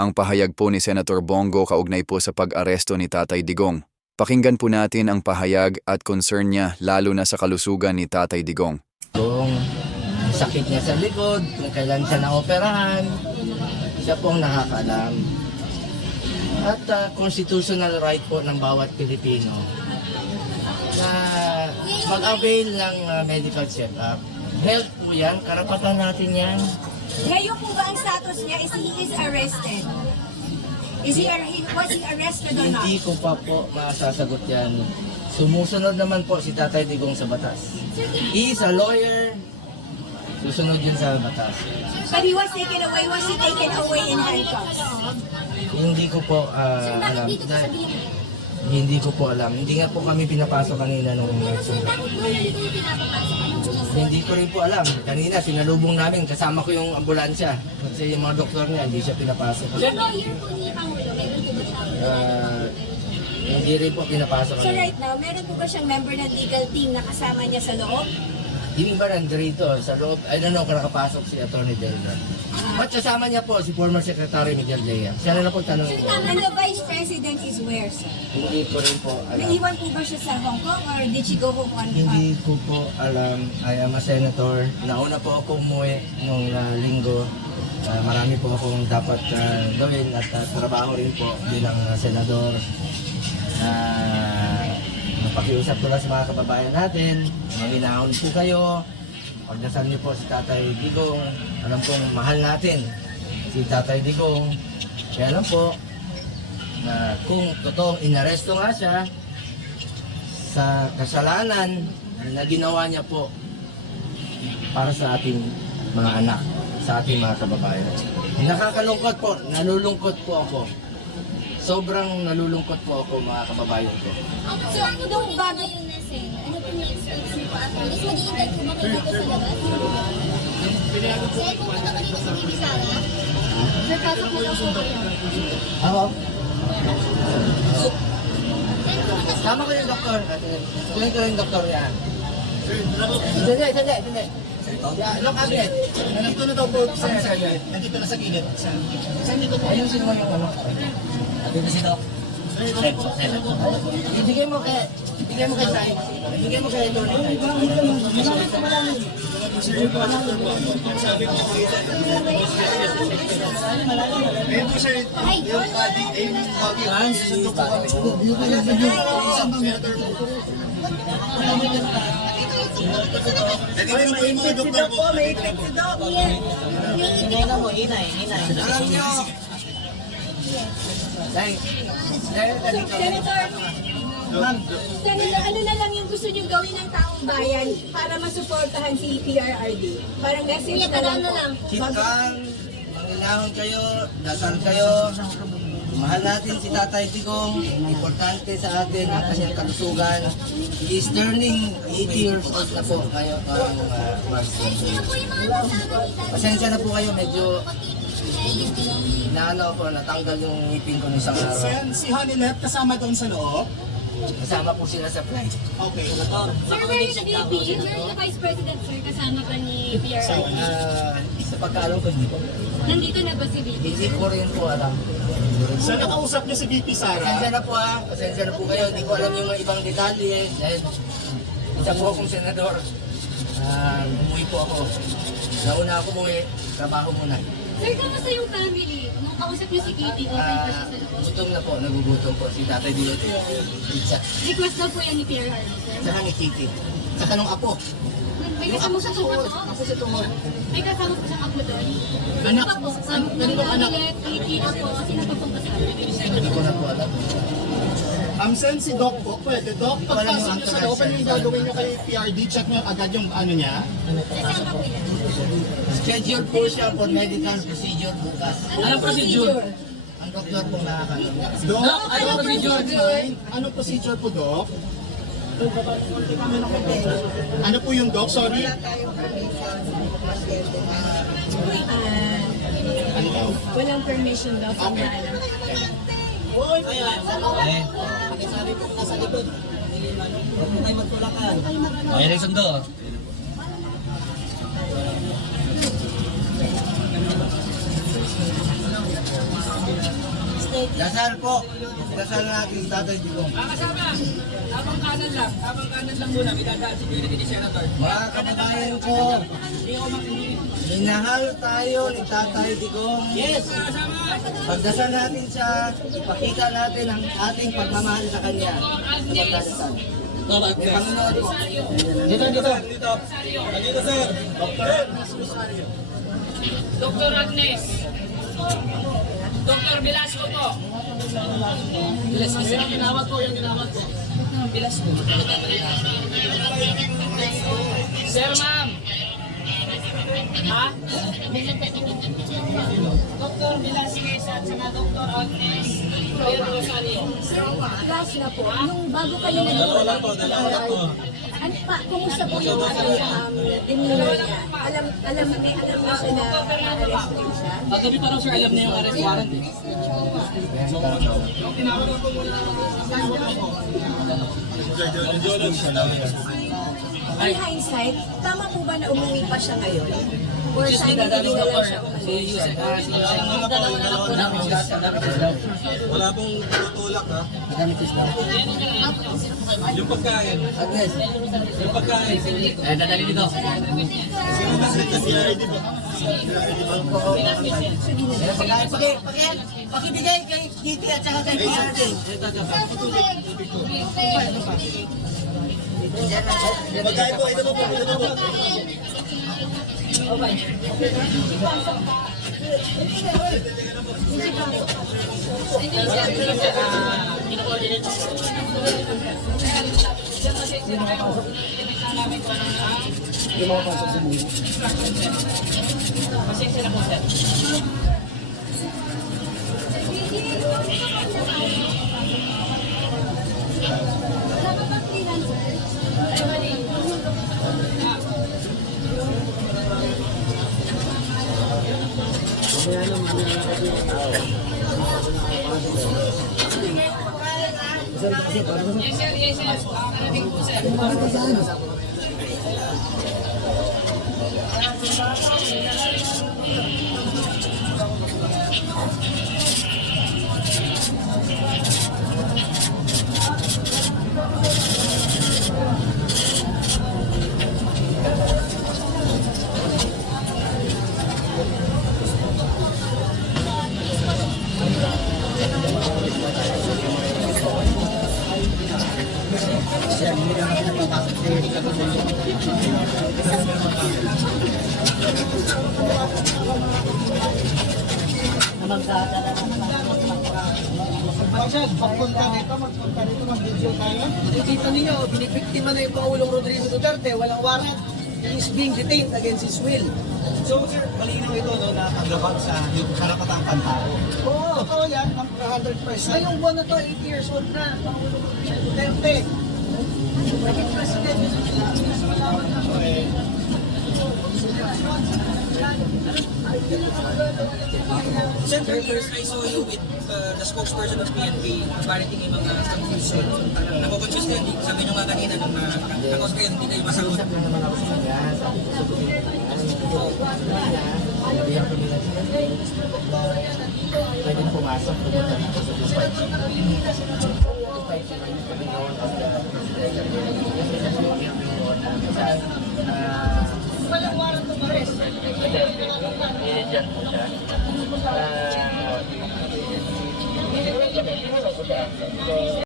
ang pahayag po ni Senator Bongo kaugnay po sa pag-aresto ni Tatay Digong. Pakinggan po natin ang pahayag at concern niya lalo na sa kalusugan ni Tatay Digong. Kung sakit niya sa likod, kung kailan siya naoperahan, siya pong nakakaalam. At ah, constitutional right po ng bawat Pilipino na mag-avail ng ah, medical check-up. Health po yan, karapatan natin yan. Ngayon po ba ang status niya is he is arrested? Is he, ar- he was he arrested or not? Hindi ko pa po masasagot yan. Sumusunod naman po si Tatay Digong sa batas. He is a lawyer. Susunod yun sa batas. But he was taken away. Was he taken away in handcuffs? Hindi ko po ah, alam. Dahil- hindi ko po alam. Hindi nga po kami pinapasok kanina nung nagsunod. Hindi ko rin po alam. Kanina sinalubong namin kasama ko yung ambulansya. Kasi yung mga doktor niya hindi siya pinapasok. Ah, hindi rin po pinapasok So right now, meron po ba siyang member ng legal team na kasama niya sa loob? Yung iba nandito sa loob, I don't know kung nakapasok si Atty. Delran. At kasama niya po si former Secretary Miguel Lea. Siya na lang po tanong niyo. And the vice president is where, sir? Hindi ko rin po alam. Naiwan po ba siya sa Hong Kong or did she go home on Hindi ko po alam. I am a senator. Nauna po ako umuwi nung ah, linggo. Ah, marami po akong dapat ah, gawin at ah, trabaho rin po bilang ah, senador. Uh, napakiusap ko lang sa mga kababayan natin. Manginahon po kayo. Pagdasal niyo po si Tatay Digong. Alam kong mahal natin si Tatay Digong. Kaya lang po na kung totoong inaresto nga siya, sa kasalanan na ginawa niya po para sa ating mga anak, sa ating mga kababayan. Nakakalungkot po, nalulungkot po ako. Sobrang nalulungkot po ako mga kababayan ko. So, bago, Ano po po? Mag-iintay po ba kayo dito sa labas? Sir, pupunta ka dito sa Bibi Sara? Sir, pasok na lang po kayo. Ako? Sir, pupunta sa... Tama ko yung doktor. Tuloy ko yung doktor yan. Sandali, sandali, sandali. Yeah, look agad. Nandito na daw po gilid. Nandito na sa gilid. Sa, saan dito po? Ayusin mo yung ano. Na si Doc. Ibigay mo kay ibigay mo kay Sai. Ibigay mo kay Tony. Ayun po sir, yung body, ayun yung body. Yan, Susundo po kami. Isang bang senator po. Nandito na po yung mga doktor po. Nandito na po. Alam nyo. Dahil, dahil dito. Senator, Senator, ano na lang yung gusto niyo gawin ng taong bayan para masuportahan si PRRD? Parang message na lang po. Calm, manginahon kayo, dasal kayo. Mahal natin si Tatay Tigong. Importante sa atin ang kanyang kalusugan. He is turning 80 years old na po ngayon ang uh, March 20. Pasensya na po kayo, medyo naano ako, natanggal yung ngipin ko ng isang So araw. yan, si Honey Left kasama doon sa loob. Kasama po sila sa flight. Okay. Sir, where is VP? Where is the Vice President, sir? Kasama pa ni PRO. Uh, sa pagkaalam ko, hindi ko. Nandito na ba si VP? Hindi ko rin po alam. So nakausap niyo si VP Pasensya Sara. na po ha. Pasensya na po kayo. Hindi ko alam yung mga ibang detalye. Dahil isa po akong senador. Ah, umuwi po ako. Nauna ako umuwi. Trabaho muna. Sir, kamusta yung family? Nung kausap niyo si Kitty, okay pa siya Ah, sa loob? gutom na po. Nagugutom po. Si tatay dito. Pizza. Request daw po yan ni PRR, sir. Saka ni Kitty. Saka nung apo. May kasama sa to? Ako sa tungod. May kasama po siyang apo doon? Anak. Ano po? Ano bang anak? Kitty, apo, sino pa pong kasama? Hindi ko na po alam. Ang send si Doc po, pwede. Doc, Wala pagpasok niyo sa loob, ano yung gagawin niyo kay PRD? Check niyo agad yung ano niya. Po yan. Schedule po siya for medical procedure bukas. Anong procedure? Ang doktor po nakakalam. Doc, ano procedure? Ano procedure po, Doc? Ano po yung Doc? Sorry. Ah, walang permission daw from the ano. Ay, Alexander. Dasal po. Dasal natin Tatay Digong. Mga kasama, habang kanan lang, habang kanan lang muna, may dadaan si Pili ni Senator. Mga kababayan ko, minahal tayo ni Tatay Digong. Yes! Mga kasama, Pagdasal natin siya, ipakita natin ang ating pagmamahal sa Kanya. Sa pagdadasal. May Panginoon po. Dito, dito. Dito. Dito, sir. Dr. Agnes. Dr. Velasco po. Velasco. Yung ginawag ko, yung ginawag ko. Velasco. Sir, ma'am. Ha? Dr. Velasquez at saka Dr. Agnes. Pero Rosario. Last na po, yung bago kayo naging dalawa po, dalawa po. Ano pa, kumusta po yung ano, um, demeanor niya? Alam, alam, may alam na siya na arrest din siya? Paggabi pa raw sir, alam niya yung arrest warrant eh. In hindsight, tama po ba na umuwi pa siya ngayon? Or sana dadaling hindi na na po. lang siya na sila. Wala pong tutulak ha. Madami tis daw. Yung pagkain. Agnes, Yung pagkain. Eh, dadali dito. Sino ba sa CID ba? eh, pagkain, paki, paki, pakibigay kay Kitty at saka kay PRD. Pagkain po, ito po po. Ito po. Pasensya na po sir. Yes sir, yes sir. Makakarating po sir. Pagkag, pagpunta dito, magpunta dito, mag-video tayo. Nakikita ninyo, binibiktima na yung Pangulong Rodrigo Duterte, walang warrant. He is being detained against his will. So, sir, malinaw ito no, na paglabag sa karapatang pantao. Oo, totoo yan, ng 100%. Ngayong buwan na to, 8 years old na, Pangulong Rodrigo Duterte. Naging president yun sa Siyempre, I saw you with uh, the spokesperson of PNP apparently may mga confusion. Parang nakukonfuse na hindi. Sabi nyo nga kanina nung uh, nakos kayo, hindi kayo masagot. Naman ako nila. Pwede pumasok. Pumunta na ako sa